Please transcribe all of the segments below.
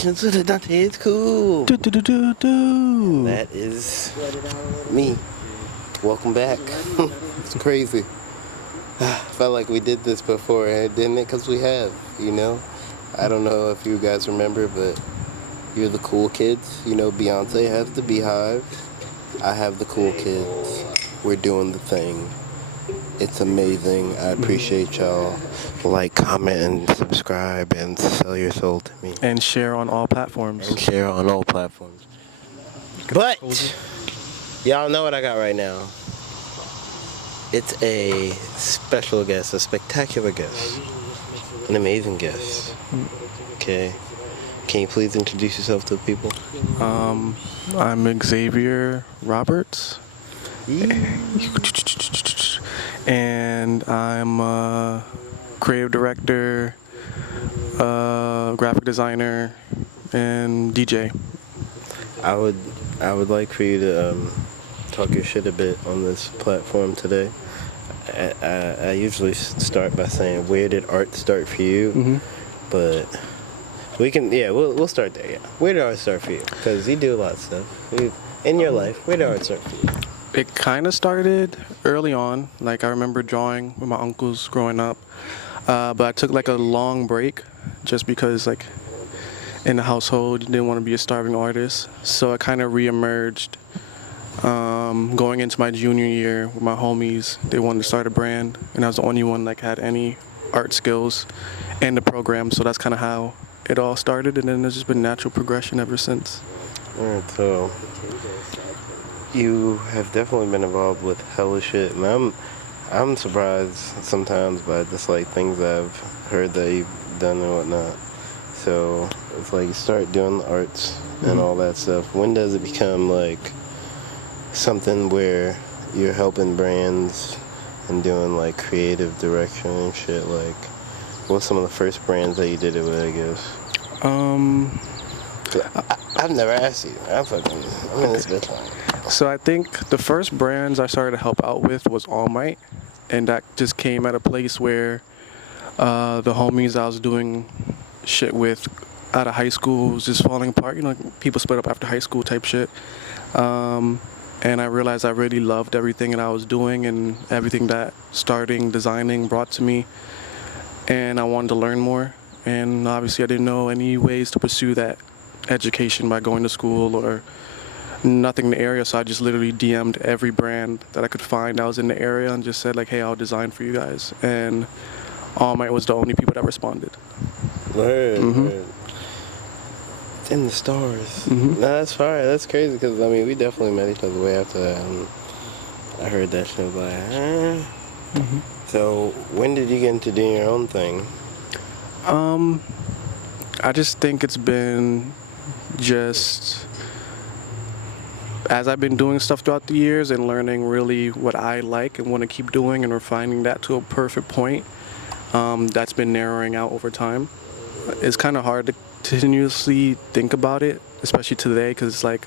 To the Dante, it's cool. Do, do, do, do, do. That is me. Welcome back. It's crazy. Felt like we did this before, didn't it? Because we have, you know. I don't know if you guys remember, but you're the cool kids. You know, Beyonce has the Beehive. I have the cool kids. We're doing the thing. It's amazing. I appreciate y'all. Like, comment, and subscribe, and sell your soul to me. And share on all platforms. And share on all platforms. But y'all know what I got right now. It's a special guest, a spectacular guest, an amazing guest. Okay. Can you please introduce yourself to the people? I'm Zaiiperez Roberts. And I'm a creative director, graphic designer, and DJ. I would like for you to talk your shit a bit on this platform today. I usually start by saying, where did art start for you? Mm-hmm. But we'll start there. Yeah, where did art start for you? Because you do a lot of stuff in your life. Where did art start for you? It kind of started early on. Like, I remember drawing with my uncles growing up, but I took like a long break just because, like, in the household you didn't want to be a starving artist. So I kind of reemerged going into my junior year with my homies. They wanted to start a brand, and I was the only one like had any art skills in the program. So that's kind of how it all started, and then there's just been natural progression ever since. Alright, so you have definitely been involved with hella shit, and I'm surprised sometimes by just like things I've heard that you've done and whatnot. So it's like you start doing the arts and all that stuff. When does it become like something where you're helping brands and doing like creative direction and shit? Like, what's some of the first brands that you did it with, I guess? I've never asked you. I'm in this bitch line. So I think the first brands I started to help out with was All Might, and that just came at a place where the homies I was doing shit with out of high school was just falling apart. You know, people split up after high school type shit. And I realized I really loved everything that I was doing and everything that starting designing brought to me, and I wanted to learn more. And obviously I didn't know any ways to pursue that education by going to school or nothing in the area, so I just literally DM'd every brand that I could find that was in the area and just said like, hey, I'll design for you guys. And All Might was the only people that responded. Word. It's in the stars. No, that's fire. That's crazy, because I mean, we definitely met each other way after that. And I heard that shit, like, So when did you get into doing your own thing? I just think it's been just as I've been doing stuff throughout the years and learning really what I like and want to keep doing and refining that to a perfect point, that's been narrowing out over time. It's kind of hard to continuously think about it, especially today, because it's like,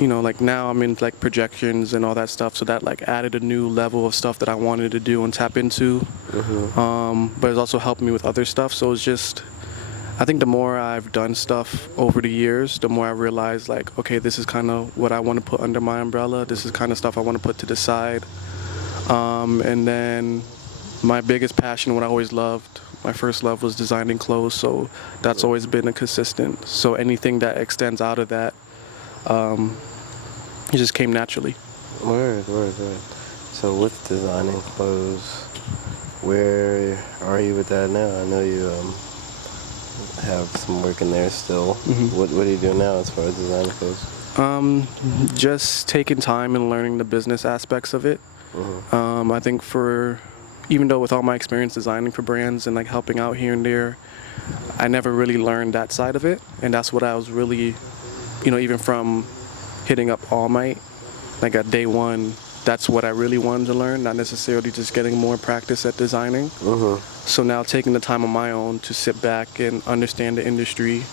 you know, like now I'm in like projections and all that stuff, so that like added a new level of stuff that I wanted to do and tap into. But it's also helped me with other stuff, so it's just, I think the more I've done stuff over the years, the more I realize like, okay, this is kind of what I want to put under my umbrella. This is kind of stuff I want to put to the side. And then my biggest passion, what I always loved, my first love was designing clothes, so that's always been a consistent. So anything that extends out of that, it just came naturally. Word. So with designing clothes, where are you with that now? I know you have some work in there still. What are you doing now as far as designing clothes? Just taking time and learning the business aspects of it. I think even though with all my experience designing for brands and like helping out here and there, I never really learned that side of it, and that's what I was really, you know, even from hitting up All Might, like at day one, that's what I really wanted to learn, not necessarily just getting more practice at designing. So now taking the time on my own to sit back and understand the industry,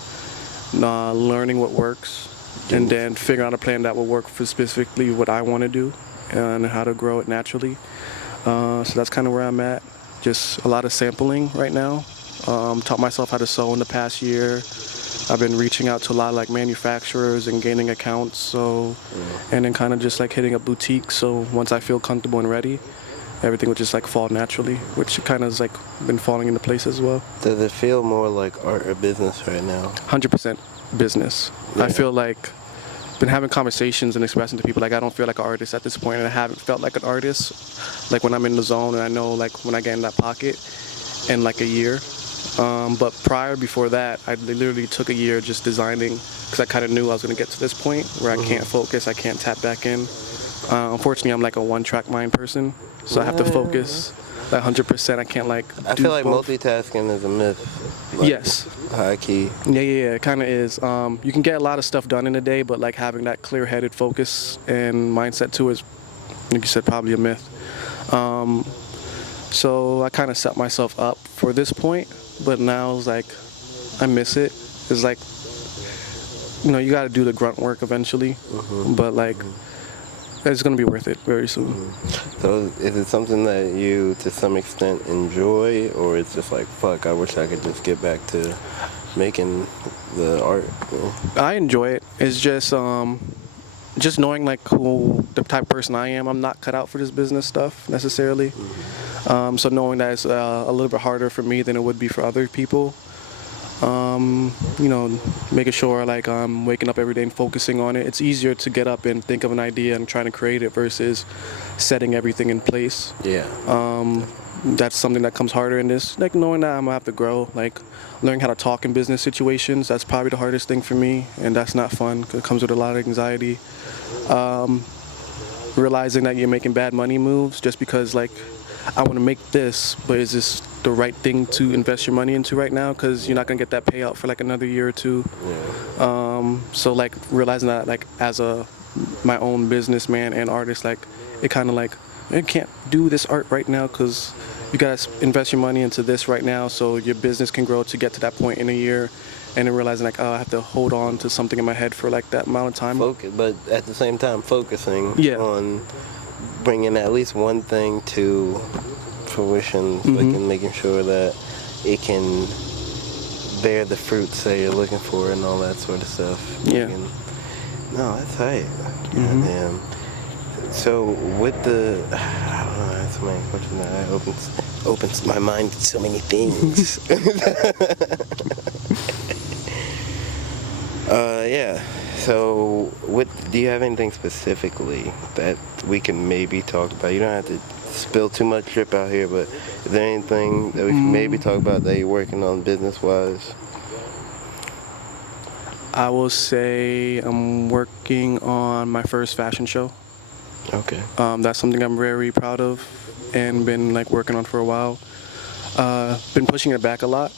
learning what works, and then figure out a plan that will work for specifically what I want to do and how to grow it naturally. So that's kind of where I'm at. Just a lot of sampling right now, Taught myself how to sew in the past year. I've been reaching out to a lot of like manufacturers and gaining accounts. So, and then kind of just like hitting up boutiques. So once I feel comfortable and ready, everything would just like fall naturally, which kind of has like been falling into place as well. Does it feel more like art or business right now? 100% business. Yeah. I feel like been having conversations and expressing to people like I don't feel like an artist at this point, and I haven't felt like an artist like when I'm in the zone, and I know like when I get in that pocket in like a year. But before that, I literally took a year just designing because I kind of knew I was going to get to this point where I can't focus, I can't tap back in. Unfortunately, I'm like a one-track mind person, so I have to focus like 100%. I can't like I do feel like both. multitasking is a myth. Like, Yes. high key. Yeah, it kind of is. You can get a lot of stuff done in a day, but like having that clear-headed focus and mindset too is, like you said, probably a myth. So I kind of set myself up for this point, but now it's like I miss it. It's like, you got to do the grunt work eventually, but like it's gonna be worth it very soon. So is it something that you, to some extent, enjoy, or it's just like, fuck, I wish I could just get back to making the art? I enjoy it. It's just knowing like who the type of person I am. I'm not cut out for this business stuff necessarily. So knowing that it's a little bit harder for me than it would be for other people. Making sure like I'm waking up every day and focusing on it. It's easier to get up and think of an idea and trying to create it versus setting everything in place. Yeah. That's something that comes harder in this. Like knowing that I'm gonna have to grow, like learning how to talk in business situations. That's probably the hardest thing for me, and that's not fun 'cause it comes with a lot of anxiety. Realizing that you're making bad money moves just because like I want to make this, but is this the right thing to invest your money into right now? Because you're not gonna get that payout for like another year or two. Yeah. So like realizing that like as my own businessman and artist, like it kind of like you can't do this art right now because you gotta invest your money into this right now so your business can grow to get to that point in a year. And then realizing like, I have to hold on to something in my head for like that amount of time. Focus, but at the same time focusing on bringing at least one thing to fruition, like, and making sure that it can bear the fruits that you're looking for and all that sort of stuff. Yeah. No, that's tight. Damn. So with the, I don't know, that's so many questions that opens my mind to so many things. Yeah. So, do you have anything specifically that we can maybe talk about? You don't have to spill too much drip out here, but is there anything that we can maybe talk about that you're working on business-wise? I will say I'm working on my first fashion show. Okay. That's something I'm very proud of and been like working on for a while. Been pushing it back a lot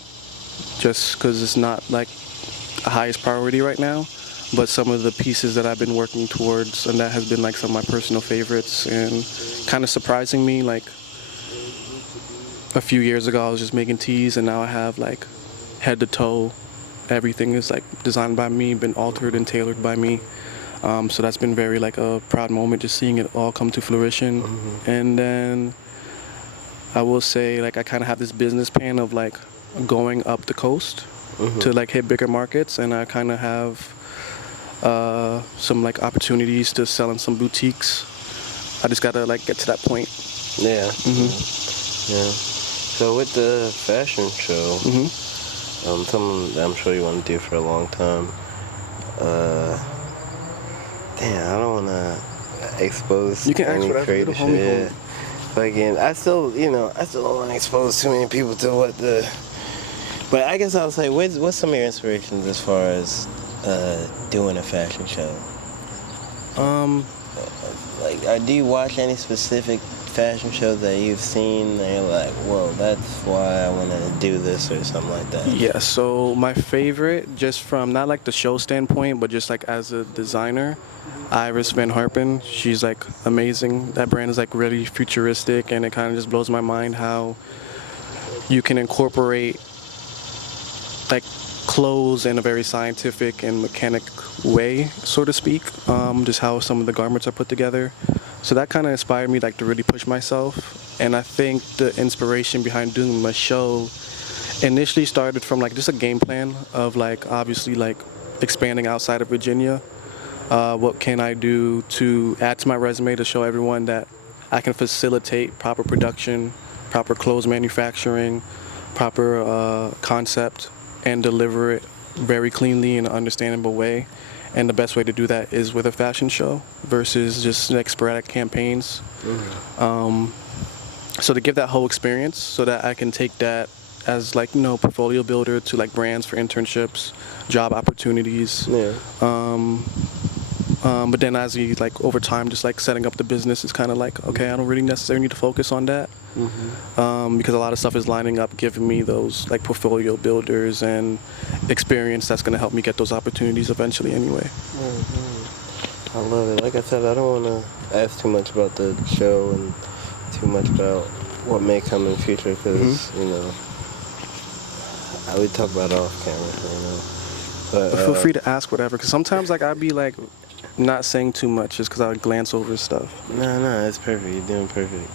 just because it's not like the highest priority right now, but some of the pieces that I've been working towards, and that has been like some of my personal favorites and kind of surprising me. Like a few years ago I was just making tees, and now I have like head to toe everything is like designed by me, been altered and tailored by me. So that's been very like a proud moment, just seeing it all come to fruition. And then I will say like I kind of have this business plan of like going up the coast to like hit bigger markets, and I kind of have some like opportunities to sell in some boutiques. I just gotta like get to that point. Yeah. Yeah. So with the fashion show, something that I'm sure you want to do for a long time. Damn, I don't want to expose You can ask any whatever, creative you're the homie, shit. But again, I still don't want to expose too many people to what the. But I guess I'll say, what's some of your inspirations as far as doing a fashion show? Do you watch any specific fashion shows that you've seen and you're like, whoa, that's why I want to do this or something like that? Yeah, so my favorite, just from not like the show standpoint, but just like as a designer, Iris Van Harpen. She's like amazing. That brand is like really futuristic, and it kind of just blows my mind how you can incorporate like clothes in a very scientific and mechanic way, so to speak. Just how some of the garments are put together. So that kind of inspired me like to really push myself. And I think the inspiration behind doing my show initially started from like just a game plan of like obviously like expanding outside of Virginia. What can I do to add to my resume to show everyone that I can facilitate proper production, proper clothes manufacturing, proper concept, and deliver it very cleanly in an understandable way. And the best way to do that is with a fashion show versus just like sporadic campaigns. So to give that whole experience so that I can take that as like, portfolio builder to like brands for internships, job opportunities. Yeah. But then as you like over time, just like setting up the business is kind of like, okay, I don't really necessarily need to focus on that. Because a lot of stuff is lining up, giving me those like portfolio builders and experience that's going to help me get those opportunities eventually anyway. I love it. Like I said, I don't want to ask too much about the show and too much about what may come in the future because, I would talk about it off camera, But feel free to ask whatever, because sometimes like I'd be like not saying too much just because I glance over stuff. No, it's perfect. You're doing perfect.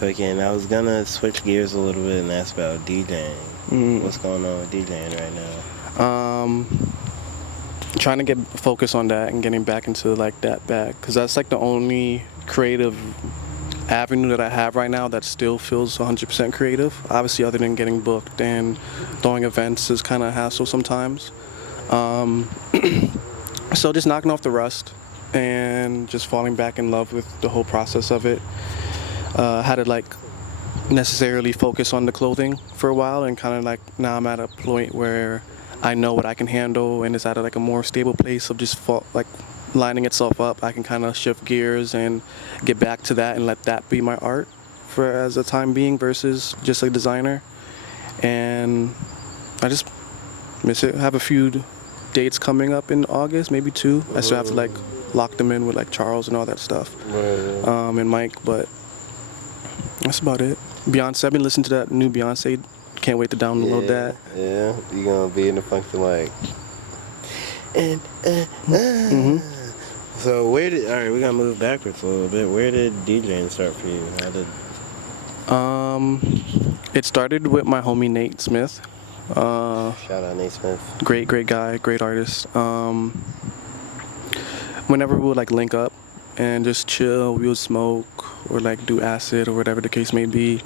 Again, I was going to switch gears a little bit and ask about DJing. What's going on with DJing right now? Trying to get focus on that and getting back into like that bag, because that's like the only creative avenue that I have right now that still feels 100% creative. Obviously, other than getting booked and throwing events is kind of a hassle sometimes. So just knocking off the rust and just falling back in love with the whole process of it. Had to like necessarily focus on the clothing for a while, and kind of like now I'm at a point where I know what I can handle and it's at like a more stable place of just like lining itself up. I can kind of shift gears and get back to that and let that be my art for as a time being versus just a designer. And I just miss it. I have a few dates coming up in August, maybe 2. I still have to like lock them in with like Charles and all that stuff, and Mike, but that's about it. Beyonce, I've been listening to that new Beyonce. Can't wait to download that. Yeah, you gonna be in the function like. So all right, we're gonna move backwards a little bit. Where did DJing start for you? How did? It started with my homie Nate Smith. Shout out Nate Smith. Great guy, great artist. Whenever we would like link up and just chill, we would smoke or like do acid or whatever the case may be,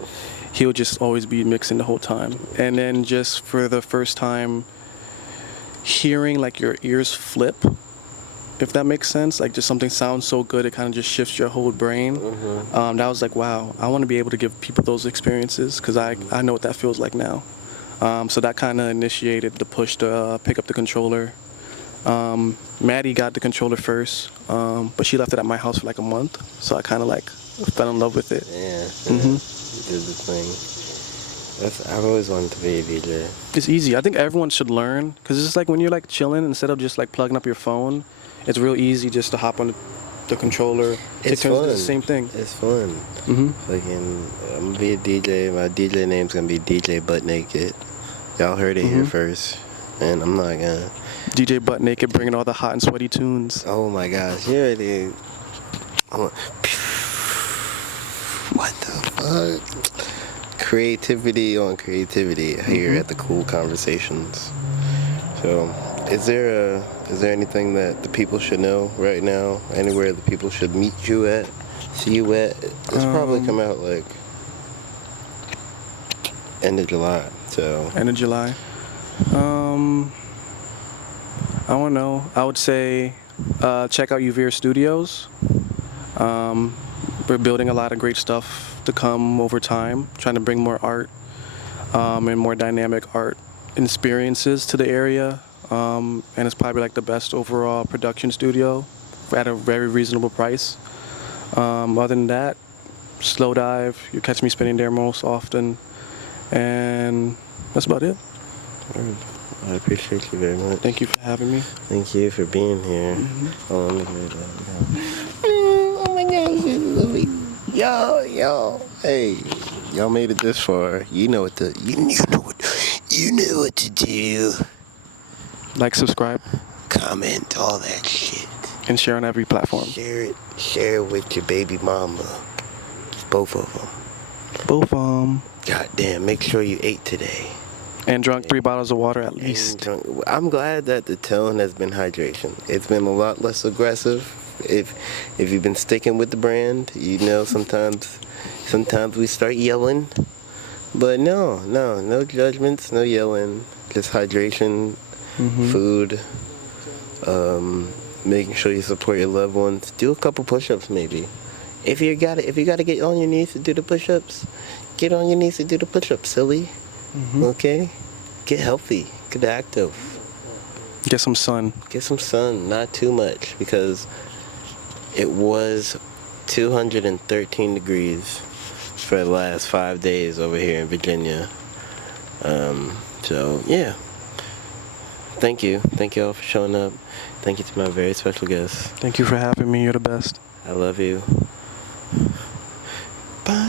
he would just always be mixing the whole time. And then just for the first time, hearing like your ears flip, if that makes sense, like just something sounds so good, it kind of just shifts your whole brain. That was like, wow, I want to be able to give people those experiences because I know what that feels like now. So that kind of initiated the push to pick up the controller. Maddie got the controller first, but she left it at my house for like a month, so I kind of like fell in love with it. Yeah. Did the thing. I've always wanted to be a DJ. It's easy. I think everyone should learn, because it's just like when you're like chilling, instead of just like plugging up your phone, it's real easy just to hop on the controller. It's fun. It's the same thing. It's fun. Like I'm gonna be a DJ. My DJ name's gonna be DJ Butt Naked. Y'all heard it here first, and I'm not gonna. DJ Butt Naked, bringing all the hot and sweaty tunes. Oh my gosh, you already. What the fuck? Creativity on creativity here at the Cool Conversations. So, is there anything that the people should know right now? Anywhere the people should meet you at, see you at? It's probably come out like end of July. So end of July. I don't know. I would say check out Zaiiiperez Studios. We're building a lot of great stuff to come over time, trying to bring more art and more dynamic art experiences to the area. And it's probably like the best overall production studio at a very reasonable price. Other than that, Slow Dive, you catch me spinning there most often. And that's about it. I appreciate you very much. Thank you for having me. Thank you for being here. Oh, let me hear that. Oh my gosh, yo, hey, y'all made it this far. You know what to do. Like, subscribe, comment, all that shit, and share on every platform. Share it with your baby mama. Both of them. Both of them. God damn, make sure you ate today. And drunk 3 bottles of water at And least. I'm glad that the tone has been hydration. It's been a lot less aggressive. If you've been sticking with the brand, you know sometimes we start yelling. But no judgments, no yelling. Just hydration, food, making sure you support your loved ones. Do a couple push-ups maybe. If you gotta get on your knees to do the push-ups, get on your knees to do the push-ups, silly. Okay? Get healthy. Get active. Get some sun. Get some sun, not too much, because it was 213 degrees for the last 5 days over here in Virginia. So, yeah. Thank you. Thank you all for showing up. Thank you to my very special guests. Thank you for having me. You're the best. I love you. Bye.